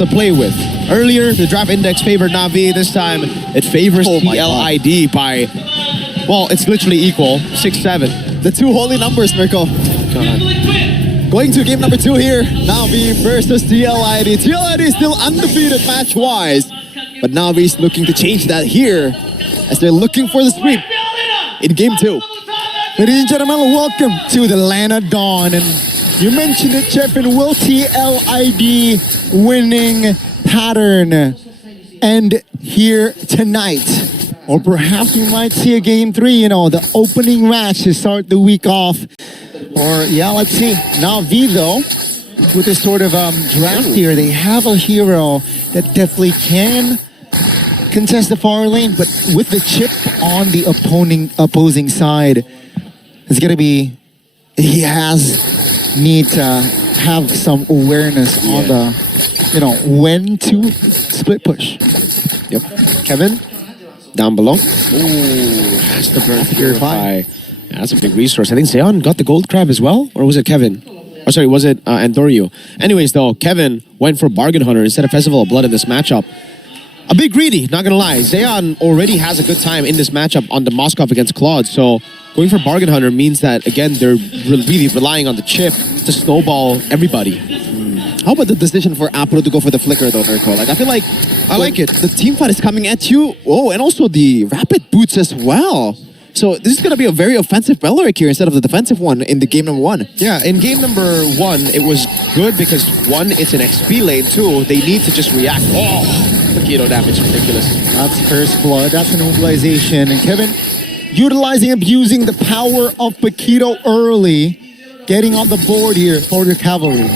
to play with. Earlier, the draft index favored Navi. This time, it favors TLID by, well, it's literally equal, 6-7. The two holy numbers, Mirko. Going to game number 2 here. Navi versus TLID. TLID is still undefeated match-wise. But Navi's looking to change that here as they're looking for the sweep in game 2. Ladies and gentlemen, welcome to the Land of Dawn. And you mentioned it, Jeff, and will TLID winning pattern end here tonight? Or perhaps we might see a game 3, you know, the opening match to start the week off. Or, yeah, let's see. Navi, though, with this sort of draft here, they have a hero that definitely can contest the far lane, but with the chip on the opposing side, it's going to be, he need to have some awareness on the, you know, when to split push. Yep. Kevin, down below. Ooh, has to burn purify. Yeah, that's a big resource. I think Zeon got the gold crab as well, or was it Kevin? Oh, sorry, was it Andorio? Anyways, though, Kevin went for Bargain Hunter instead of Festival of Blood in this matchup. A bit greedy, not gonna lie. Zeon already has a good time in this matchup on the Moskov against Claude, so going for Bargain Hunter means that, again, they're really relying on the chip to snowball everybody. How about the decision for Apro to go for the flicker, though, Mirko? Like, I feel like I like it. The team fight is coming at you. Oh, and also the rapid boots as well. So this is going to be a very offensive Beleric here instead of the defensive one in the game number 1. Yeah, in game number 1, it was good because 1, it's an XP lane. 2, they need to just react. Oh, Paquito damage, ridiculous. That's First Blood, that's an mobilization. And Kevin, utilizing, abusing the power of Paquito early, getting on the board here for the cavalry.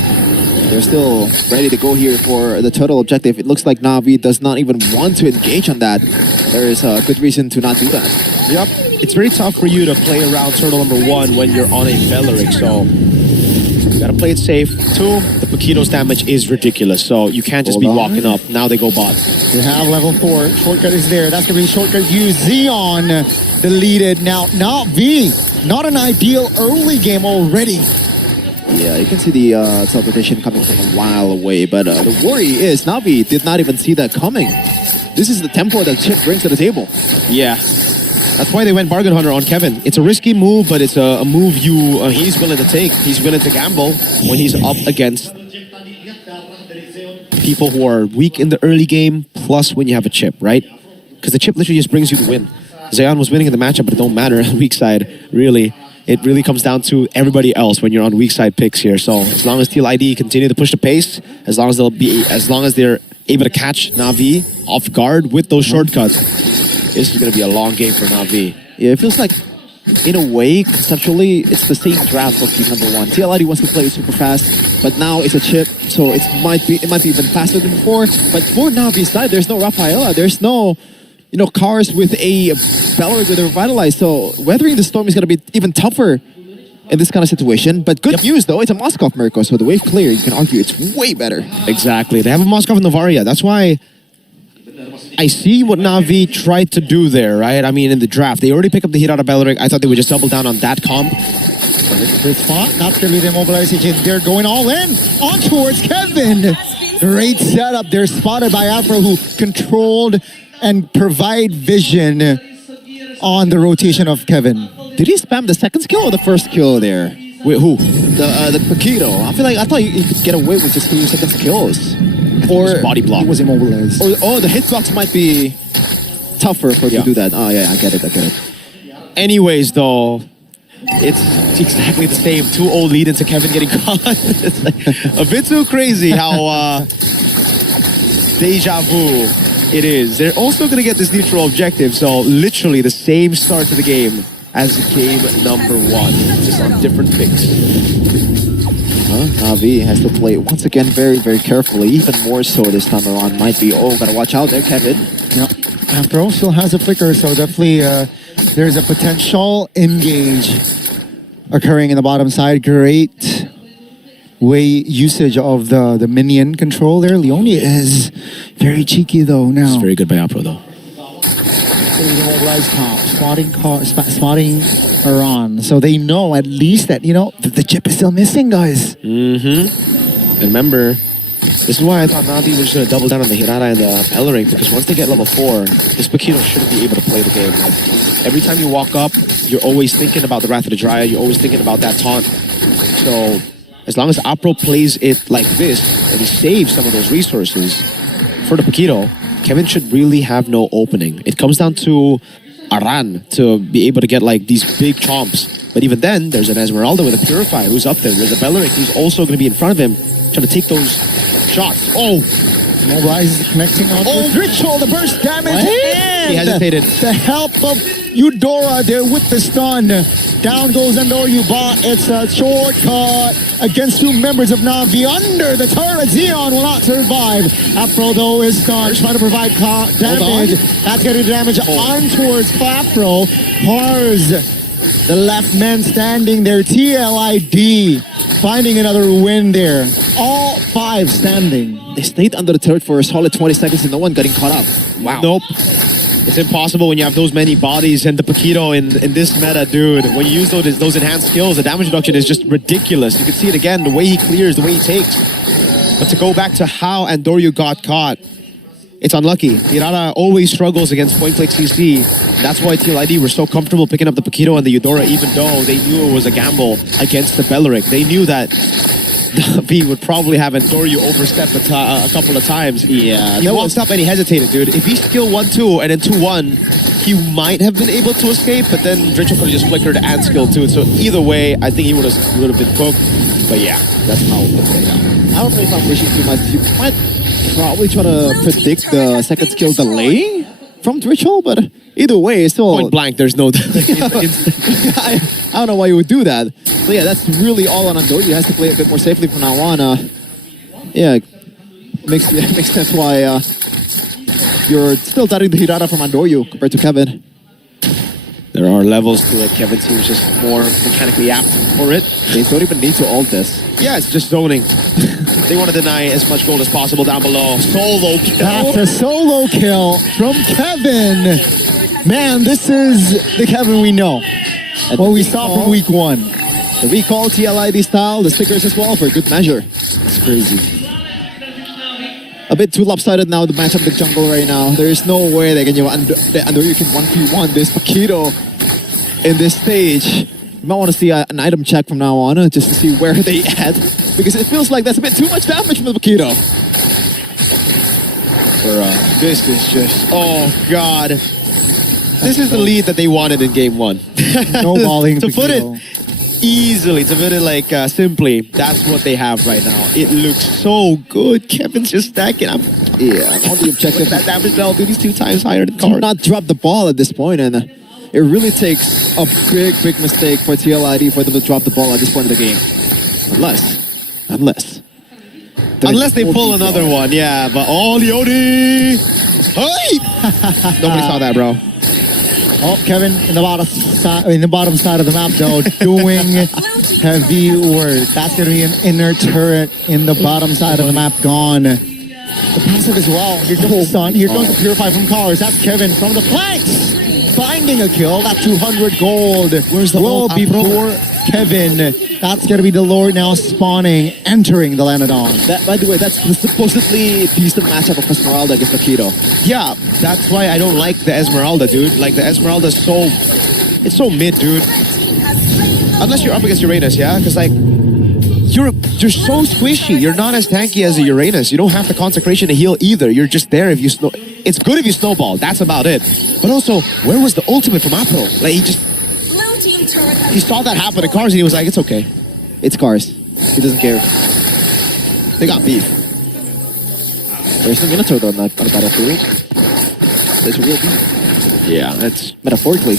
They're still ready to go here for the total objective. It looks like Navi does not even want to engage on that. There is a good reason to not do that. Yep. It's very tough for you to play around turtle number 1 when you're on a Beleric, so you gotta play it safe. 2, the Paquito's damage is ridiculous, so you can't just be walking up. Now they go bot. They have level 4. Shortcut is there. That's gonna be shortcut use. Zeon deleted. Now, Navi, not an ideal early game already. Yeah, you can see the teleportation coming from a while away, but the worry is Navi did not even see that coming. This is the tempo that Chip brings to the table. Yeah. That's why they went Bargain Hunter on Kevin. It's a risky move, but it's a move he's willing to take. He's willing to gamble when he's up against people who are weak in the early game, plus when you have a chip, right? Because the chip literally just brings you the win. Zeon was winning in the matchup, but it don't matter on weak side, really. It really comes down to everybody else when you're on weak side picks here. So as long as TLID continue to push the pace, as long as they're able to catch Navi off guard with those shortcuts, this is going to be a long game for Navi. Yeah, it feels like, in a way, conceptually, it's the same draft of game number 1. TLID wants to play super fast, but now it's a chip, so it might be even faster than before. But for Navi's side, there's no Rafaela, there's no, you know, cars with a Beleric with a Revitalize, so weathering the storm is going to be even tougher in this kind of situation. But good news, though, it's a Moskov Mirko, so the wave clear, you can argue it's way better. Exactly. They have a Moskov and Novaria. That's why I see what Navi tried to do there, right? I mean, in the draft, they already picked up the hit out of Beleric. I thought they would just double down on that comp. Good spot. That's going to be the mobilization. They're going all in on towards Kevin. Great setup. They're spotted by Afro, who controlled and provide vision on the rotation of Kevin. Did he spam the second skill or the first skill there? Wait, who? The Paquito. I thought you could get away with just 2 second skills. Or body block. He was immobilized. Or the hitbox might be tougher for you to do that. Oh yeah, I get it. Anyways, though, it's exactly the same. 2-0 lead into Kevin getting caught. It's like a bit too crazy how deja vu it is. They're also going to get this neutral objective, so literally the same start to the game as game number 1, just on different picks. Navi has to play once again very, very carefully, even more so this time around. Might be, gotta watch out there, Kevin. Yep. Afro still has a flicker, so definitely there's a potential engage occurring in the bottom side. Great way usage of the minion control there. Leone is very cheeky though now. It's very good by Apro though. Mobilized top, spotting Iran, so they know at least that, you know, the chip is still missing, guys. And remember, This is why I thought Navi was going to double down on the Hirara and the Bellering, because once they get level 4, this Paquito shouldn't be able to play the game. Like, every time you walk up, you're always thinking about the Wrath of the Dryad, you're always thinking about that taunt. So, as long as Apro plays it like this, and he saves some of those resources for the Paquito, Kevin should really have no opening. It comes down to Aran to be able to get like these big chomps. But even then, there's an Esmeralda with a Purify who's up there. There's a Belleric who's also going to be in front of him, trying to take those shots. Oh! Mobilize is connecting on Ritual, the burst damage, and he hesitated. The help of Eudora there with the stun. Down goes Andoryu bot. It's a shortcut against 2 members of Navi under the turret. Xeon will not survive. Afro though is stunned, trying to provide damage. That's getting damage on towards Clapro. Hars, the left man standing there. TLID finding another win there. All 5 standing. They stayed under the turret for a solid 20 seconds and no one getting caught up. Wow. Nope. It's impossible when you have those many bodies and the Paquito in this meta, dude. When you use those enhanced skills, the damage reduction is just ridiculous. You can see it again, the way he clears, the way he takes. But to go back to how Andoryu got caught, it's unlucky. Hirara always struggles against point-click CC. That's why TLID were so comfortable picking up the Paquito and the Eudora, even though they knew it was a gamble against the Belleric. They knew that Navi would probably have Andoryu overstep a couple of times. Yeah. He walked up and he hesitated, dude. If he skill 1-2 and then 2-1, he might have been able to escape, but then Ritual could have just flickered and skill 2. So either way, I think he would have been cooked. But yeah, that's how it played out. I don't know if I'm wishing too much. You might probably try to predict the second skill delay from Ritual, but either way, it's still... Point blank, there's no... I don't know why you would do that. So yeah, that's really all on Andoryu. He has to play a bit more safely from now on. Yeah, makes sense why you're still doubting the Hirara from Andoryu compared to Kevin. There are levels to it. Kevin seems just more mechanically apt for it. They don't even need to ult this. Yeah, it's just zoning. They want to deny as much gold as possible down below. Solo kill. That's a solo kill from Kevin. Man, this is the Kevin we know. What we saw from week 1. The recall TLID style, the stickers as well for good measure. It's crazy. A bit too lopsided now, the matchup in the jungle right now. There is no way they can, you can 1v1 this Paquito in this stage. You might want to see an item check from now on, just to see where they at. Because it feels like that's a bit too much damage from the Paquito. This is just... Oh, God. This is the lead that they wanted in game 1. No balling. To put it easily, to put it like simply, that's what they have right now. It looks so good. Kevin's just stacking up. Yeah, on the objective. That damage penalty is 2 times higher than Do Card. not drop the ball at this point, and it really takes a big mistake for TLID for them to drop the ball at this point of the game. Unless they pull another one, yeah. But oh, Leone! Hey! Nobody saw that, bro. Oh, Kevin in the bottom side of the map though, doing heavy work. That's gonna be an inner turret in the bottom side of the map gone. The passive as well. Here comes the sun. Here comes the Purify from Cars. That's Kevin from the planks. Finding a kill. That 200 gold. Where's the will be for Kevin. That's gonna be the Lord now spawning, entering the Lanadon. That, by the way, that's the supposedly decent matchup of Esmeralda against Paquito. Yeah, that's why I don't like the Esmeralda, dude. Like, the Esmeralda is so... It's so mid, dude. Unless you're up against Uranus, yeah? Because, like, you're so squishy. You're not as tanky as a Uranus. You don't have the consecration to heal either. You're just there if you snow... It's good if you snowball. That's about it. But also, where was the ultimate from Apro? Like, he just... He saw that happen to Cars and he was like, it's okay. It's Cars. He doesn't care. They got beef. There's no Minotaur though on the battlefield. There's real beef. Yeah, that's Metaphorically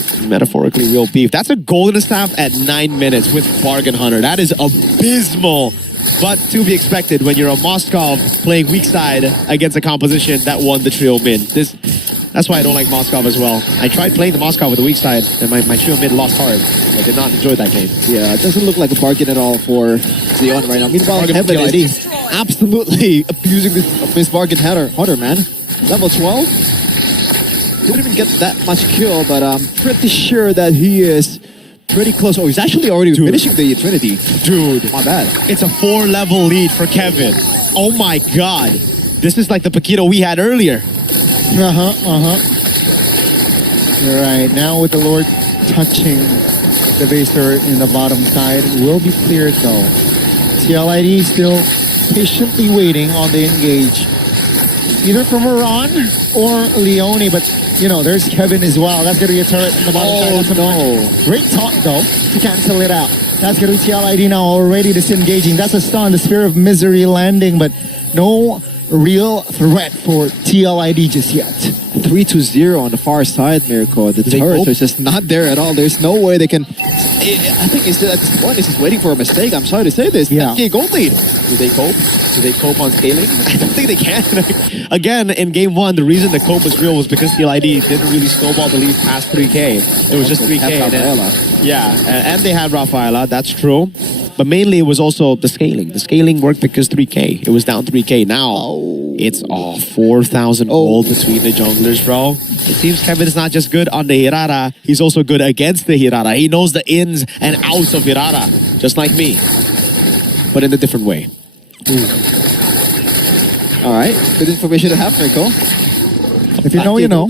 real beef. That's a golden staff at 9 minutes with Bargain Hunter. That is abysmal. But to be expected when you're a Moskov playing weak side against a composition that won the trio mid. That's why I don't like Moskov as well. I tried playing the Moskov with the weak side, and my trio mid lost hard. I did not enjoy that game. Yeah, it doesn't look like a bargain at all for Xeon right now. Meanwhile, Kevin is absolutely abusing this bargain hunter, man. Level 12? Couldn't even get that much kill, but I'm pretty sure that he is pretty close. Oh, he's actually already finishing the Trinity. Dude. My bad. It's a 4-level lead for Kevin. Oh my god. This is like the Paquito we had earlier. You're right. Now with the Lord touching the base turret in the bottom side, it will be cleared though. TLID still patiently waiting on the engage. Either from Iran or Leone, but you know, there's Kevin as well. That's gonna be a turret in the bottom side. no. Great taunt though to cancel it out. That's gonna be TLID now already disengaging. That's a stun, the Sphere of Misery landing, but no real threat for TLID just yet. 3-0 on the far side, Miracle. The turret is just not there at all. There's no way they can... I think it's at this point, it's just waiting for a mistake. I'm sorry to say this. Yeah. Okay, gold lead. Do they cope? Do they cope on scaling? I don't think they can. Again, in game 1, the reason the cope was real was because TLID didn't really snowball the lead past 3K. It was just 3K. And then, yeah, and they had Rafaela, that's true. But mainly it was also the scaling. The scaling worked because 3K. It was down 3K. Now, it's 4,000 gold between the junglers, bro. It seems Kevin is not just good on the Hirara, he's also good against the Hirara. He knows the ins and outs of Hirara, just like me. But in a different way. All right, good information to have, Miracle. If you know, you know.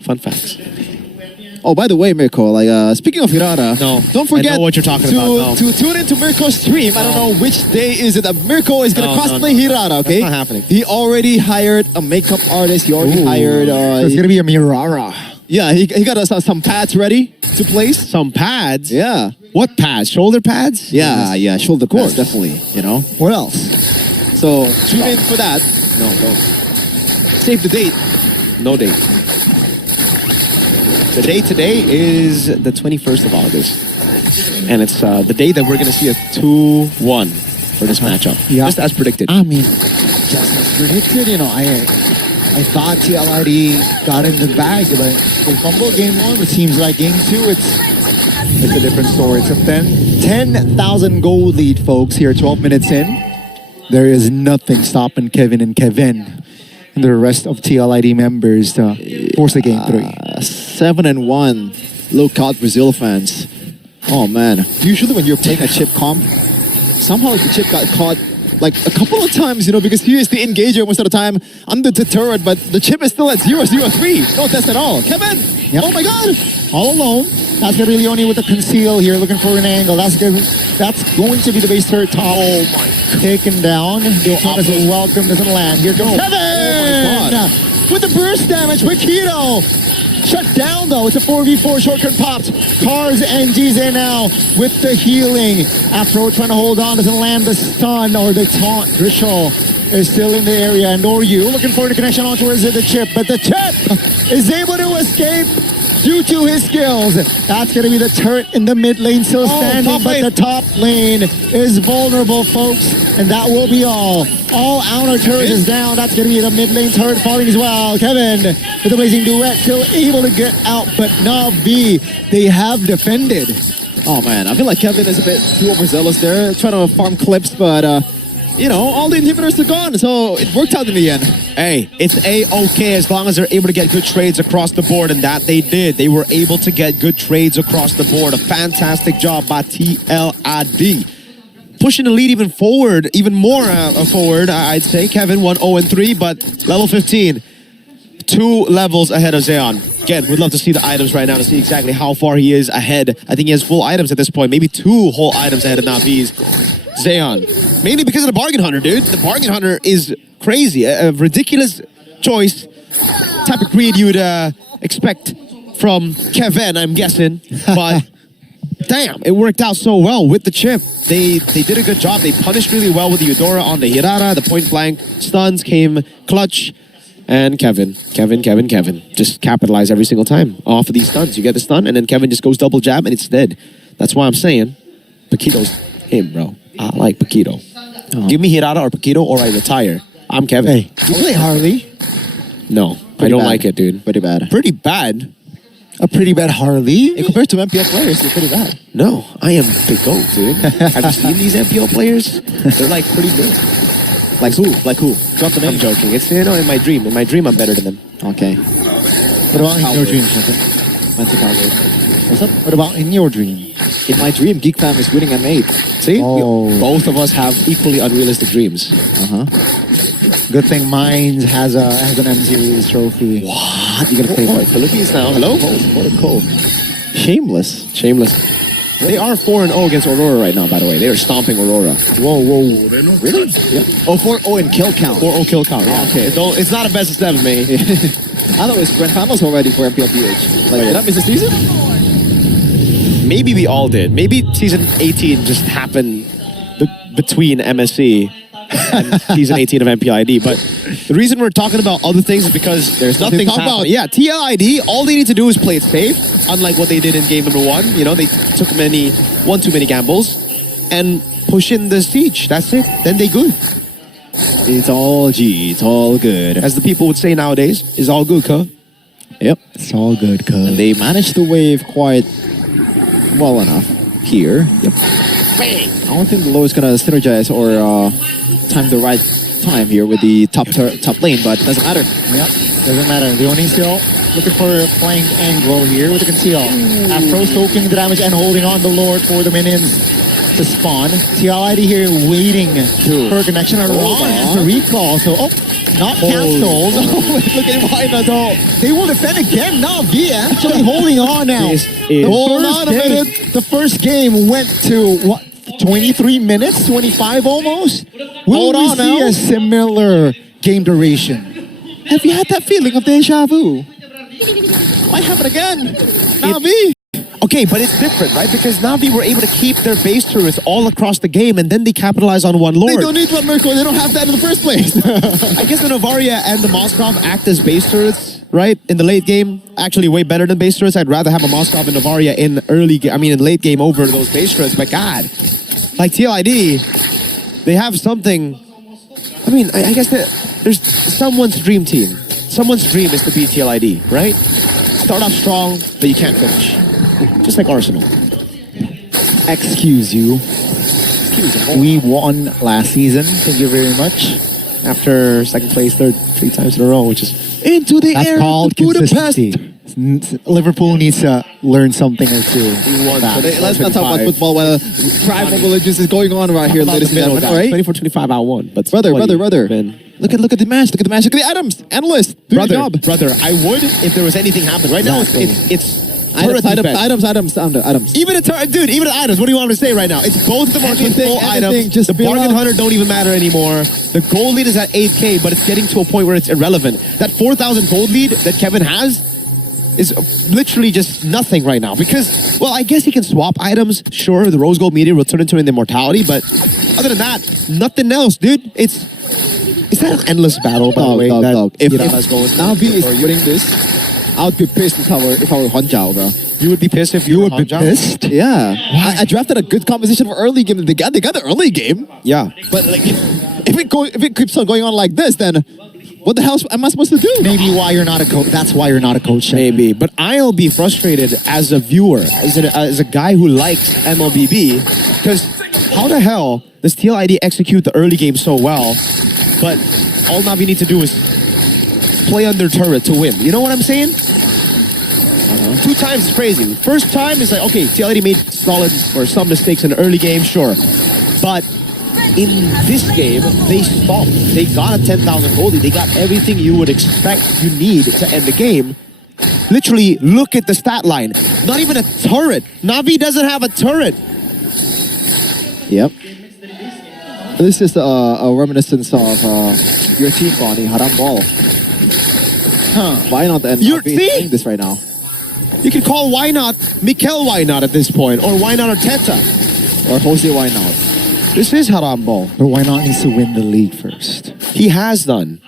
Fun facts. Oh, by the way, Mirko, like speaking of Hirara, don't forget I know what you're talking about. to tune into Mirko's stream. I don't know which day is it that Mirko is gonna cosplay Hirara. Okay, that's not happening. He already hired a makeup artist. He already hired. It's gonna be a Mirara. Yeah, he got some pads ready to place. Some pads? Yeah. What pads? Shoulder pads? Yeah, shoulder pads, definitely. You know. What else? So tune in for that. No, don't. Save the date. No date. The date today is the 21st of August. And it's the day that we're going to see a 2-1 for this matchup. Yeah. Just as predicted. I mean, just as predicted, you know, I thought TLID got in the bag, but for Cambo game 1, it seems like game 2, it's a different story. It's a 10,000 gold lead, folks, here 12 minutes in. There is nothing stopping Kevin and Kevin and the rest of TLID members to force the game 3. 7-1. Look out, Brazil fans. Oh man. Usually when you're playing a chip comp, somehow the chip got caught like a couple of times, you know, because he is the engager most of the time under the turret, but the chip is still at 0-0-3. No test at all. Kevin! Yep. Oh my god! All alone. That's gonna be Leone with the conceal here, looking for an angle. That's going to be the base turret top. Oh my! Taken down. Doesn't welcome, doesn't land. Here comes Kevin! Oh my god! With the burst damage, Paquito! Shut down though. It's a 4v4 shortcut popped. Cars and G's in now with the healing. Afro trying to hold on, doesn't land the stun or the taunt. Grishol is still in the area, and Noryu looking for the connection on towards the chip, but the chip is able to escape due to his skills. That's going to be the turret in the mid lane still standing, but the top lane is vulnerable, folks, and that will be all. All outer turret is down. That's going to be the mid lane turret falling as well. Kevin with the blazing duet still able to get out, but NAVI, they have defended. Oh man, I feel like Kevin is a bit too overzealous there, trying to farm clips, but you know, all the inhibitors are gone, so it worked out in the end. Hey, it's A-okay as long as they're able to get good trades across the board, and that they did. They were able to get good trades across the board. A fantastic job by TLID. Pushing the lead even forward, even more forward, I'd say. Kevin 1-0-3, but level 15. 2 levels ahead of Zeon. Again, we'd love to see the items right now to see exactly how far he is ahead. I think he has full items at this point, maybe 2 whole items ahead of Navi's. Zeon. Mainly because of the Bargain Hunter, dude. The Bargain Hunter is crazy. A ridiculous choice. Type of greed you would expect from Kevin, I'm guessing. But damn, it worked out so well with the chip. They did a good job. They punished really well with the Eudora on the Hirara. The point blank stuns came clutch. And Kevin just capitalize every single time off of these stuns. You get the stun, and then Kevin just goes double jab, and it's dead. That's why I'm saying Paquito's him, bro. I like Paquito. Give me Hirara or Paquito, or I retire. I'm Kevin. Hey, you play Harley? No, I don't like it, dude. Pretty bad. Pretty bad? A pretty bad Harley? And compared to MPL players, you're pretty bad. No, I am the GOAT, dude. Have you seen these MPL players? They're like pretty good. Like who? Like who? Drop the name. I'm joking. It's, you know, in my dream. In my dream, I'm better than them. Okay. What about in your dreams, Kevin? Mental What's up? What about in your dream? In my dream, Geek Fam is winning M8. See, Oh. both of us have equally unrealistic dreams. Good thing mine has an M series trophy. What? You gotta play for Philippines now? Hello? Cold. Shameless. Shameless. They are 4-0 against Aurora right now, by the way. They are stomping Aurora. Whoa. Really? Yeah. Oh, 4-0 in kill count. 4-0 kill count. Yeah. Okay. It's not a best of 7, mate. I thought it was Grand Finals already for MPLPH. Like, did I miss the season? Maybe we all did. Maybe season 18 just happened between MSC and season 18 of MPLID. But the reason we're talking about other things is because there's nothing to talk about. Yeah, TLID, all they need to do is play it safe, unlike what they did in game number 1. You know, they took one too many gambles and push in the siege. That's it. Then they good. It's all G. It's all good. As the people would say nowadays, it's all good, huh? Yep. It's all good, cuz. And they managed to wave quite well enough here. Yep. I don't think the low is gonna synergize or time the right time here with the top lane, but doesn't matter. Yep, doesn't matter. The only still looking for a flank angle here with the conceal. Afro soaking the damage and holding on the Lord for the minions to spawn. TLID here waiting for a connection. And Ron has the recall, so not cancelled. Look at Wina though. They will defend again. Navi actually holding on now. Hold on a minute. The first game went to what? 23 minutes, 25 almost. Will we see a similar game duration? Have you had that feeling of deja vu? Might happen again. Navi. Okay, but it's different, right? Because Navi were able to keep their base turrets all across the game, and then they capitalize on one Lord. They don't need one Mirko. They don't have that in the first place. I guess the Novaria and the Moskov act as base turrets, right? In the late game, actually way better than base turrets. I'd rather have a Moskov and Novaria in in late game over those base turrets. But God, like TLID, they have something. I mean, I guess there's someone's dream team. Someone's dream is to beat TLID, right? Start off strong, but you can't finish. Just like Arsenal. Excuse you. We won last season. Thank you very much. After second place, three times in a row, which is into the That's air. called Budapest. consistency. Liverpool needs to learn something or two. Let's not talk about football while Prime Villages is going on right here, ladies and gentlemen. All right? 24-25 out one. But Brother. Ben. Look at the match. Look at the match. Look at the Adams. Analyst. Do your job. Brother, I would if there was anything happening. Right now, it's Adams. Even a dude, even an items. What do you want me to say right now? It's both of them are full items. Just the bargain hunter don't even matter anymore. The gold lead is at 8K, but it's getting to a point where it's irrelevant. That 4,000 gold lead that Kevin has is literally just nothing right now. Because, well, I guess he can swap items. Sure, the rose gold meteor will turn into an immortality, but other than that, nothing else, dude. Is that an endless battle, by the way? If Navi is winning this, I would be pissed if I were Honjao, bro. You would be pissed if you would be pissed? Yeah. I drafted a good composition for early game. They got the early game. Yeah. But like, if it keeps on going on like this, then what the hell am I supposed to do? Maybe why you're not a coach. That's why you're not a coach. Maybe. But I'll be frustrated as a viewer, as a guy who likes MLBB, because how the hell does TLID execute the early game so well, but all Navi need to do is play under turret to win? You know what I'm saying? 2 times is crazy. First time is like, okay, TLID made solid or some mistakes in the early game, sure. But in this game, they stopped. They got a 10,000 goldie. They got everything you would expect you need to end the game. Literally, look at the stat line. Not even a turret. Navi doesn't have a turret. Yep. This is a reminiscence of your team, Bonnie, Haram Ball. Why not end You're Navi doing this right now? You can call why not Mikel why not at this point, or why not Arteta, or Jose why not? This is Haram Ball. But why not needs to win the league first? He has done.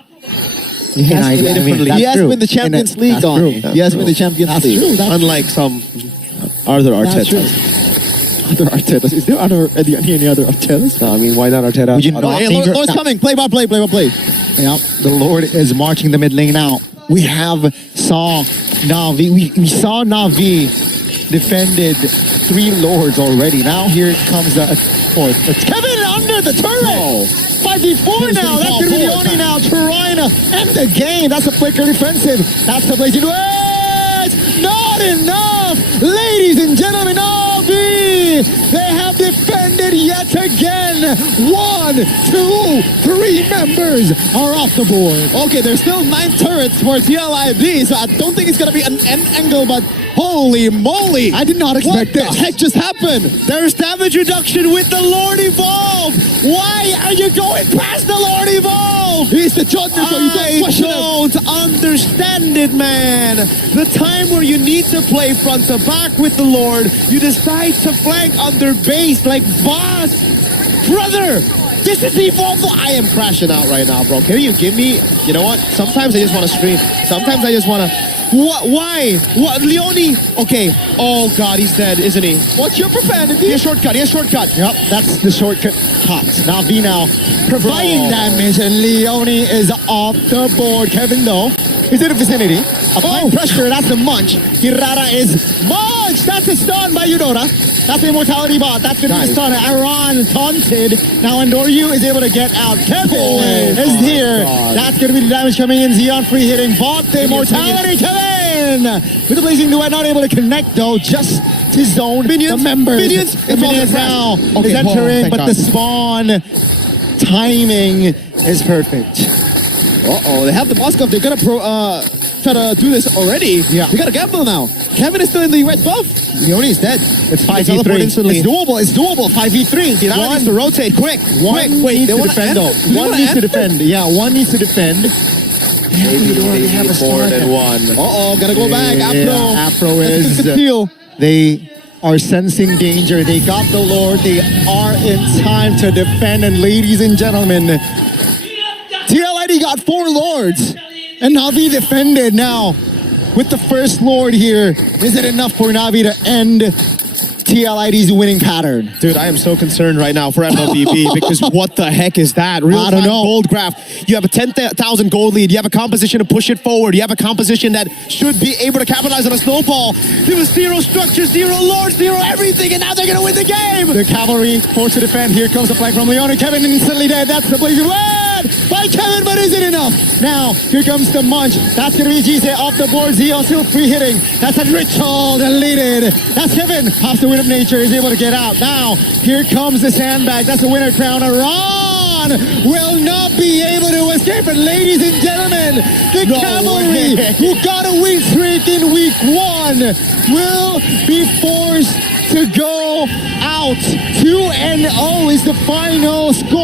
He has to win the Champions League, Donnie. He has to win the Champions League. Unlike some other Artetas. Other Artetas? Is there any other Artetas? No, I mean, why not Arteta? Would you not Lord's coming. Play by play. Yeah, the Lord is marching the mid lane now. We saw Navi. We saw Navi defended 3 Lords already. Now here comes the 4th. It's Kevin under the turret. 5v4 now. That's going to be the only now. Torina and the game. That's a flicker defensive. That's the place to do it. No! not enough. Ladies and gentlemen, NAVI, they have defended yet again. 1, 2, 3 members are off the board. Okay, there's still 9 turrets for TLID, so I don't think it's gonna be an end angle, but holy moly! I did not expect What this. the heck just happened? There's damage reduction with the Lord Evolve. Why are you going past the Lord Evolve? He's the Jotner, so you don't I question him. don't understand it, man. The time where you need to play front to back with the Lord, you decide to flank under base like Voss. Brother, this is Evolve. I am crashing out right now, bro. Can you give me, you know what? Sometimes I just want to stream. Sometimes I just want to... What? Why? What? Leone? Okay. Oh, God, he's dead, isn't he? What's your profanity? He has shortcut. He has shortcut. Yep, that's the shortcut hot. NAVI now providing damage, and Leone is off the board. Kevin, though, is in the vicinity. Applying pressure, that's the munch. Hirara is munch. That's a stun by Eudora. That's the immortality bot. That's going to be the stun. Aron taunted. Now Andoryu is able to get out. Kevin is here. God. That's going to be the damage coming in. Xeon free hitting bot. The immortality. Kevin with the blazing duet, not able to connect though. Just to zone the members. The minions now is entering, but the spawn timing is perfect. Uh-oh, they have the Moskov. They're gonna try to do this already. Yeah. We got a gamble now. Kevin is still in the red buff. Leone is dead. It's teleport 5v3. instantly. It's doable. It's doable. 5v3. Hirara needs to rotate quick. One needs to defend though. One needs to defend. Yeah, one needs to defend. They have a more than one. Uh-oh, gotta go back. Afro. Afro is feel. They are sensing danger. They got the Lord. They are in time to defend. And ladies and gentlemen, TLID got 4 Lords. And NAVI defended now with the first Lord here. Is it enough for NAVI to end TLID's winning pattern? Dude, I am so concerned right now for MLBB because what the heck is that? Real I don't know. gold graph. You have a 10,000 gold lead. You have a composition to push it forward. You have a composition that should be able to capitalize on a snowball. There was 0 structure, 0 lords, 0 everything, and now they're going to win the game. The cavalry forced to defend. Here comes the flag from Leone. Kevin instantly dead. That's the blazing red by Kevin, but is it enough? Now, here comes the munch. That's going to be Gise off the board. Zio still free hitting. That's a ritual deleted. That's Kevin. Pops the win of nature. Is able to get out. Now, here comes the sandbag. That's the winner crown. Iran will not be able to escape. And ladies and gentlemen, the cavalry who got a win streak in week 1 will be forced to go out. 2-0 is the final score.